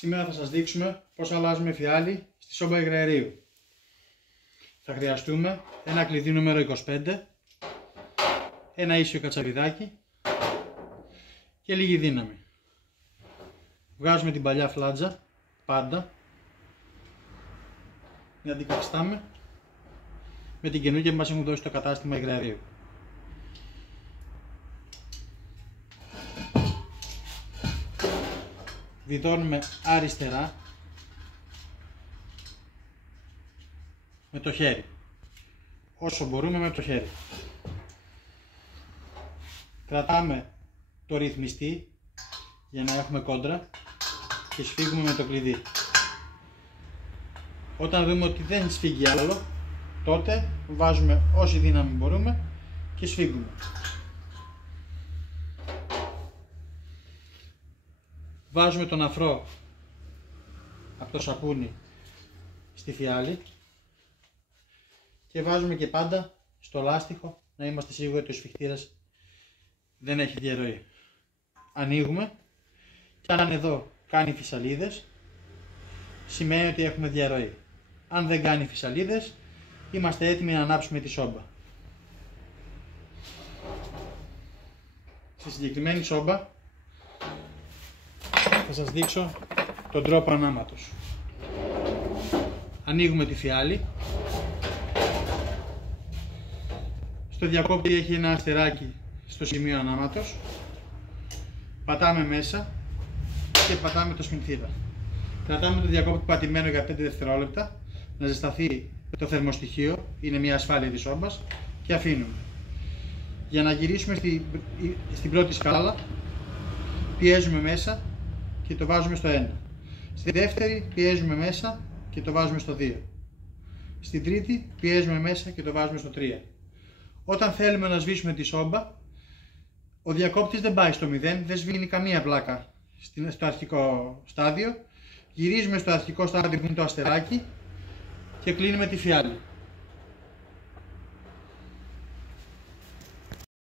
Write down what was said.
Σήμερα θα σας δείξουμε πώς αλλάζουμε φιάλι στη σόμπα υγραερίου. Θα χρειαστούμε ένα κλειδί νούμερο 25, ένα ίσιο κατσαβιδάκι και λίγη δύναμη. Βγάζουμε την παλιά φλάτζα, πάντα, την αντικαθιστάμε με την καινούργια που μας έχουν δώσει το κατάστημα υγραερίου. Βιδώνουμε αριστερά με το χέρι, όσο μπορούμε με το χέρι. Κρατάμε το ρυθμιστή για να έχουμε κόντρα και σφίγγουμε με το κλειδί. Όταν δούμε ότι δεν σφίγγει άλλο, τότε βάζουμε όση δύναμη μπορούμε και σφίγγουμε. Βάζουμε τον αφρό από το σαπούνι στη φιάλη και βάζουμε και πάντα στο λάστιχο να είμαστε σίγουροι ότι ο σφιχτήρας δεν έχει διαρροή. Ανοίγουμε και αν εδώ κάνει φυσαλίδες σημαίνει ότι έχουμε διαρροή. Αν δεν κάνει φυσαλίδες είμαστε έτοιμοι να ανάψουμε τη σόμπα. Στη συγκεκριμένη σόμπα θα σας δείξω τον τρόπο ανάματος. Ανοίγουμε τη φιάλη. Στο διακόπτη έχει ένα αστεράκι στο σημείο ανάματος. Πατάμε μέσα και πατάμε το σφινθήρα. Κρατάμε το διακόπτη πατημένο για 5 δευτερόλεπτα να ζεσταθεί το θερμοστοιχείο, είναι μια ασφάλεια της σόμπας, και αφήνουμε. Για να γυρίσουμε στην πρώτη σκάλα πιέζουμε μέσα και το βάζουμε στο 1. Στη δεύτερη πιέζουμε μέσα και το βάζουμε στο 2. Στην τρίτη πιέζουμε μέσα και το βάζουμε στο 3. Όταν θέλουμε να σβήσουμε τη σόμπα, ο διακόπτης δεν πάει στο 0, δεν σβήνει καμία πλάκα στο αρχικό στάδιο. Γυρίζουμε στο αρχικό στάδιο που είναι το αστεράκι και κλείνουμε τη φιάλη.